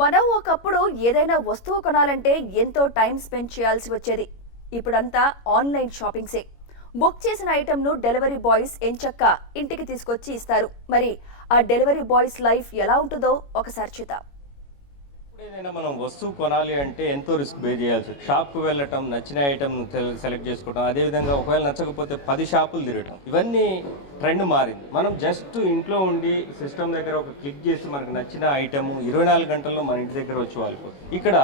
మనం ఒకప్పుడు ఏదైనా వస్తువు కొనాలంటే ఎంతో టైం స్పెండ్ చేయాల్సి వచ్చేది. ఇప్పుడంతా ఆన్లైన్ షాపింగ్సే. బుక్ చేసిన ఐటెంను డెలివరీ బాయ్స్ ఎంచక్కా ఇంటికి తీసుకొచ్చి ఇస్తారు. మరి ఆ డెలివరీ బాయ్స్ లైఫ్ ఎలా ఉంటుందో ఒకసారి చూద్దాం. ఏదైనా మనం వస్తువు కొనాలి అంటే ఎంతో రిస్క్ బే చేయాల్సి షాప్కి వెళ్ళటం, నచ్చిన ఐటమ్ సెలెక్ట్ చేసుకోవడం, అదేవిధంగా ఒకవేళ నచ్చకపోతే 10 షాపులు తిరగటం, ఇవన్నీ ట్రెండ్ మారింది. మనం జస్ట్ ఇంట్లో ఉండి సిస్టమ్ దగ్గర ఒక క్లిక్ చేసి మనకు నచ్చిన ఐటమ్ 24 గంటల్లో మన ఇంటి దగ్గర వచ్చి వాళ్ళిపోతుంది. ఇక్కడ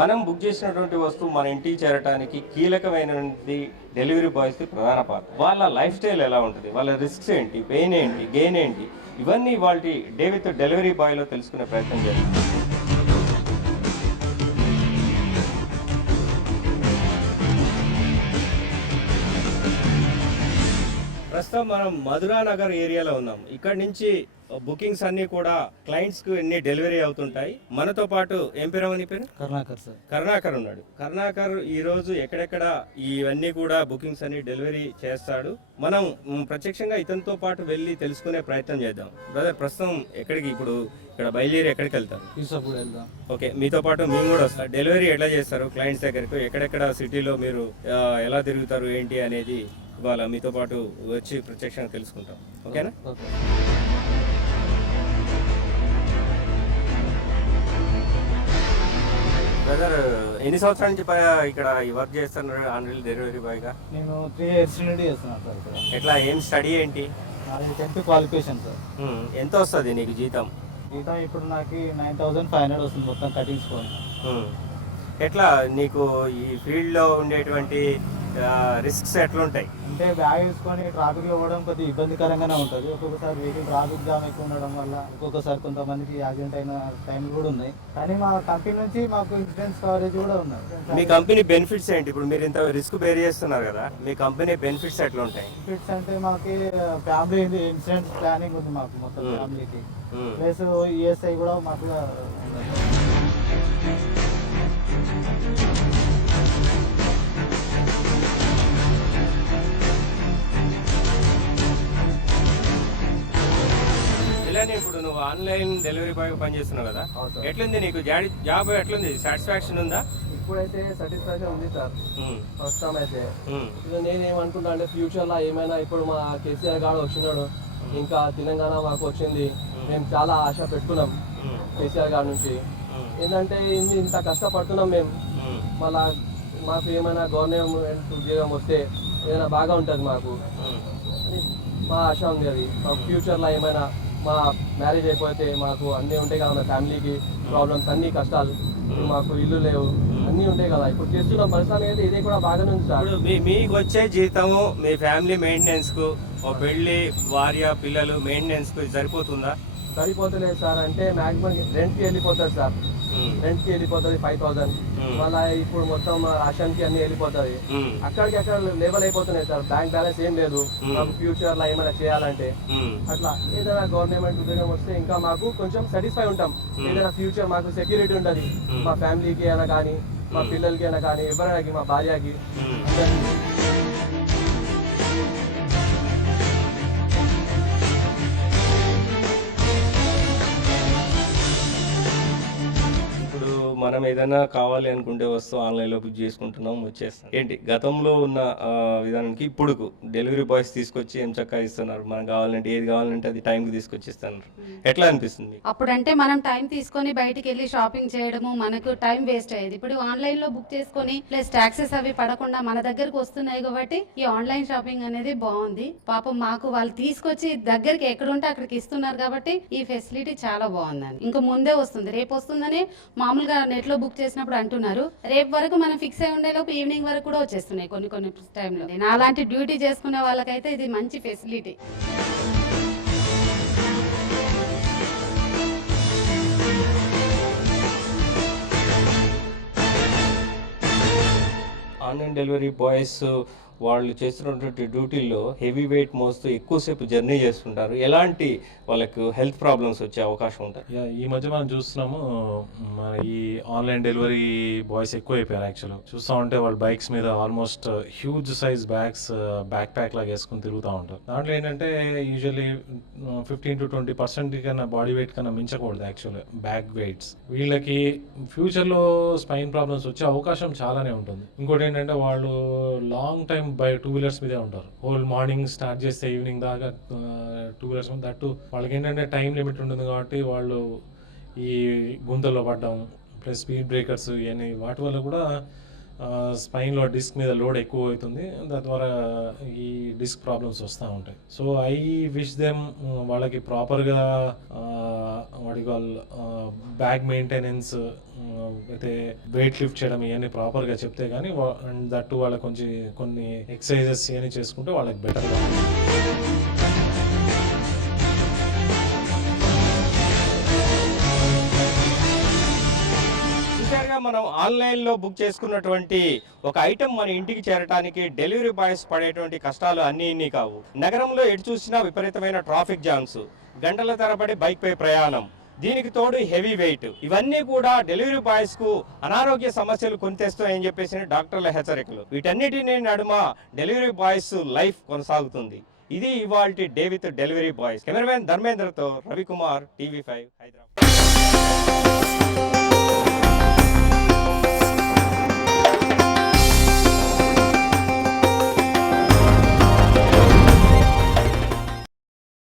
మనం బుక్ చేసినటువంటి వస్తువు మన ఇంటికి చేరడానికి కీలకమైనది డెలివరీ బాయ్స్ది ప్రధాన పాత్ర. వాళ్ళ లైఫ్ స్టైల్ ఎలా ఉంటుంది, వాళ్ళ రిస్క్స్ ఏంటి, పెయిన్ ఏంటి, గెయిన్ ఏంటి, ఇవన్నీ వాళ్ళ డే విత్ డెలివరీ బాయ్లో తెలుసుకునే ప్రయత్నం చేయాలి. ప్రస్తుతం మనం మధురా నగర్ ఏరియాలో ఉన్నాం. ఇక్కడ నుంచి బుకింగ్స్ అన్ని కూడా క్లయింట్స్ కు ఎన్ని డెలివరీ అవుతుంటాయి. మనతో పాటు ఏం పేరు అని పేరు? కరుణాకర్ సార్. కరుణాకర్ ఉన్నాడు. కరుణాకర్ ఈ రోజు ఎక్కడెక్కడ ఇవన్నీ కూడా బుకింగ్స్ అన్ని డెలివరీ చేస్తాడు. మనం ప్రత్యక్షంగా ఇతనితో పాటు వెళ్ళి తెలుసుకునే ప్రయత్నం చేద్దాం. బ్రదర్, ప్రస్తుతం ఎక్కడికి ఇప్పుడు ఇక్కడ బయలుదేరి ఎక్కడికి వెళ్తాం? ఈసాపూర్ వెళ్దాం. ఓకే, మీతో పాటు మేము కూడా వస్తాం. డెలివరీ ఎట్లా చేస్తారు క్లయింట్స్ దగ్గరకు? ఎక్కడెక్కడ సిటీలో మీరు ఎలా తిరుగుతారు ఏంటి అనేది ఇవాళ మీతో పాటు వచ్చి ప్రత్యక్షంగా తెలుసుకుంటాం. ఓకేనా? బ్రదర్, ఎన్ని సంవత్సరాల నుంచి ఇక్కడ వర్క్ చేస్తున్నారు ఆన్లైన్ డెలివరీ బాయ్ గా? నేను 3 years నుండి చేస్తున్నాను సార్ ఇక్కడ. ఎట్లా, ఏం స్టడీ ఏంటి? నాది 10th క్వాలిఫికేషన్ సార్. ఎంత వస్తుంది నీకు జీతం? జీతం ఇప్పుడు నాకు 9,500 వస్తుంది మొత్తం కటింగ్స్ కొని. ఎట్లా నీకు ఈ ఫీల్డ్ లో ఉండేటువంటి రిస్క్స్ ఎట్లుంటాయి? అంటే బ్యాగ్ వేసుకొని ట్రాఫిక్లో పోవడం కొద్దిగా ఇబ్బందికరంగానే ఉంటుంది. ఒక్కొక్కసారి వెహికల్ ట్రాఫిక్ జామ్ ఎక్కువ ఉండడం వల్ల ఒక్కొక్కసారి కొంతమందికి యాక్సిడెంట్ అయిన టైంలు కూడా ఉన్నాయి. కానీ మా కంపెనీ నుంచి మాకు ఇన్సూరెన్స్ కవరేజ్ కూడా ఉన్నాయి. మీ కంపెనీ బెనిఫిట్స్ ఏంటి? ఇప్పుడు మీరు ఇంత రిస్క్ బేర్ చేస్తున్నారు కదా, మీ కంపెనీ బెనిఫిట్స్ ఎట్లా ఉంటాయి? బెనిఫిట్స్ అంటే మాకు ఫ్యామిలీ ఇన్సూరెన్స్ ప్లానింగ్ ఉంది మాకు మొత్తం ఫ్యామిలీకి. ప్లస్ ఈఎస్ఐ కూడా మాకు ఉంది. ఇలానే ఇప్పుడు నువ్వు ఆన్లైన్ డెలివరీ బాయ్ పనిచేస్తున్నావు కదా, ఎట్లుంది నీకు జాబ్? ఎట్లుంది, సాటిస్ఫాక్షన్ ఉందా? ఇప్పుడైతే సాటిస్ఫాక్షన్ ఉంది సార్. ప్రస్తుతం అయితే నేనేమనుకుంటా అంటే ఫ్యూచర్లో ఏమైనా, ఇప్పుడు మా కేసీఆర్ గారు వచ్చినాడు, ఇంకా తెలంగాణ మాకు వచ్చింది, మేము చాలా ఆశ పెట్టుకున్నాం కేసీఆర్ గారి నుంచి. ఏంటంటే ఇంత కష్టపడుతున్నాం మేము, మళ్ళా మాకు ఏమైనా గవర్నమెంట్ ఉద్యోగం వస్తే ఏదైనా బాగా ఉంటుంది మాకు, మా ఆశ ఉంది. అది మాకు ఫ్యూచర్లో ఏమైనా మా మ్యారేజ్ అయిపోతే మాకు అన్నీ ఉంటాయి కదా, మా ఫ్యామిలీకి ప్రాబ్లమ్స్, అన్ని కష్టాలు, మాకు ఇల్లు లేవు, అన్నీ ఉంటాయి కదా. ఇప్పుడు చేస్తున్న పరిశ్రమ అయితే ఇదే కూడా బాగానే ఉంది సార్. మీకు వచ్చే జీతము మీ ఫ్యామిలీ మెయింటెనెన్స్ కు, పెళ్లి, భార్య, పిల్లలు మెయింటెనెన్స్ కు సరిపోతుందా? సరిపోతలేదు సార్. అంటే మాక్సిమం రెంట్కి వెళ్ళిపోతుంది సార్, రెంట్కి వెళ్ళిపోతుంది 5,000. మళ్ళీ ఇప్పుడు మొత్తం రాషన్కి అన్ని వెళ్ళిపోతుంది. అక్కడికి అక్కడ లేబల్ అయిపోతున్నాయి సార్. బ్యాంక్ బ్యాలెన్స్ ఏం లేదు మాకు ఫ్యూచర్ లో ఏమైనా చేయాలంటే. అట్లా ఏదైనా గవర్నమెంట్ ఉద్యోగం వస్తే ఇంకా మాకు కొంచెం సాటిస్ఫై ఉంటాం. ఏదైనా ఫ్యూచర్ మాకు సెక్యూరిటీ ఉంటుంది, మా ఫ్యామిలీకి అయినా కానీ, మా పిల్లలకి అయినా కానీ, ఎవరైనా, మా భార్యకి. మనం ఏదైనా కావాలి అనుకుంటే వస్తువు ఆన్లైన్లో బుక్ చేసుకుంటున్నాం, వచ్చేస్తాం. ఏంటి గతంలో ఉన్న విధానానికి ఇప్పుడు డెలివరీ బాయ్స్ తీసుకొచ్చి ఏం చక్కగా ఇస్తున్నారు. మనం కావాలంటే ఏది కావాలంటే అది టైంకి తీసుకొచ్చి ఇస్తున్నారు. ఎట్లా అనిపిస్తుంది? అప్పుడంటే మనం టైం తీసుకొని బయటికి వెళ్ళి షాపింగ్ చేయడము, మనకు టైం వేస్ట్ అయ్యేది. ఇప్పుడు ఆన్లైన్ లో బుక్ చేసుకొని ప్లస్ టాక్సెస్ అవి పడకుండా మన దగ్గరకు వస్తున్నాయి కాబట్టి ఈ ఆన్లైన్ షాపింగ్ అనేది బాగుంది. పాపం మాకు వాళ్ళు తీసుకొచ్చి దగ్గరికి ఎక్కడుంటే అక్కడికి ఇస్తున్నారు కాబట్టి ఈ ఫెసిలిటీ చాలా బాగుందండి. ఇంకా ముందే వస్తుంది, రేపు వస్తుందని మామూలుగా నెట్ లో బుక్ చేసినప్పుడు అంటున్నారు. రేపు వరకు మనం ఫిక్స్ అయి ఉండేలోపు ఈవినింగ్ వరకు కూడా వచ్చేస్తున్నాయి కొన్ని టైంలో. అలాంటి డ్యూటీ చేసుకునే వాళ్ళకైతే ఇది మంచి ఫెసిలిటీ. ఆన్లైన్ డెలివరీ బాయ్స్ వాళ్ళు చేస్తున్నటువంటి డ్యూటీల్లో హెవీ వెయిట్ మోస్తూ ఎక్కువసేపు జర్నీ చేస్తుంటారు. ఎలాంటి వాళ్ళకు హెల్త్ ప్రాబ్లమ్స్ వచ్చే అవకాశం ఉంటుంది? ఈ మధ్య మనం చూస్తున్నాము, మన ఈ ఆన్లైన్ డెలివరీ బాయ్స్ ఎక్కువ అయిపోయారు. యాక్చువల్గా చూస్తూ ఉంటే వాళ్ళు బైక్స్ మీద almost huge size bags back pack లాగా వేసుకుని తిరుగుతూ ఉంటారు. దాంట్లో ఏంటంటే యూజువల్లీ 15 to 20% కన్నా బాడీ వెయిట్ కన్నా మించకూడదు యాక్చువల్గా బ్యాక్ వెయిట్స్. వీళ్ళకి ఫ్యూచర్లో స్పైన్ ప్రాబ్లమ్స్ వచ్చే అవకాశం చాలానే ఉంటుంది. ఇంకోటి ఏంటంటే వాళ్ళు లాంగ్ టైం టూ వీలర్స్ మీదే ఉంటారు. హోల్ మార్నింగ్ స్టార్ట్ చేస్తే ఈవినింగ్ దాకా టూ వీలర్స్ మీద. దట్టు వాళ్ళకి ఏంటంటే టైం లిమిట్ ఉంటుంది కాబట్టి వాళ్ళు ఈ గుంతల్లో పడ్డం ప్లస్ స్పీడ్ బ్రేకర్స్ ఇవన్నీ వాటి వల్ల కూడా స్పైన్లో డిస్క్ మీద లోడ్ ఎక్కువ అవుతుంది. తద్వారా ఈ డిస్క్ ప్రాబ్లమ్స్ వస్తూ ఉంటాయి. సో ఐ విష్ దెమ్ వాళ్ళకి ప్రాపర్గా వాటి బ్యాగ్ మెయింటెనెన్స్ అయితే వెయిట్ లిఫ్ట్ చేయడం ఇవన్నీ ప్రాపర్గా చెప్తే కానీ అండ్ దట్టు వాళ్ళకి కొన్ని ఎక్సర్సైజెస్ ఇవన్నీ చేసుకుంటే వాళ్ళకి బెటర్గా ఉంటుంది. చూసారుగా, మనం ఆన్లైన్లో బుక్ చేసుకున్నటువంటి ఒక ఐటెం మన ఇంటికి చేరడానికి డెలివరీ బాయ్స్ పడేటువంటి కష్టాలు అన్నీ ఇన్ని కావు. నగరంలో ఎటు చూసినా విపరీతమైన ట్రాఫిక్ జామ్స్, గంటల తరబడి బైక్ పై ప్రయాణం, దీనికి తోడు హెవీ వెయిట్, ఇవన్నీ కూడా డెలివరీ బాయ్స్ కు అనారోగ్య సమస్యలు కొని తెస్తాయని చెప్పేసి డాక్టర్ల హెచ్చరికలు. వీటన్నిటిని నడుమ డెలివరీ బాయ్స్ లైఫ్ కొనసాగుతుంది. ఇది ఇవాల్టి day with delivery boys. Cameraman ధర్మేంద్రతో రవికుమార్, TV5 హైదరాబాద్.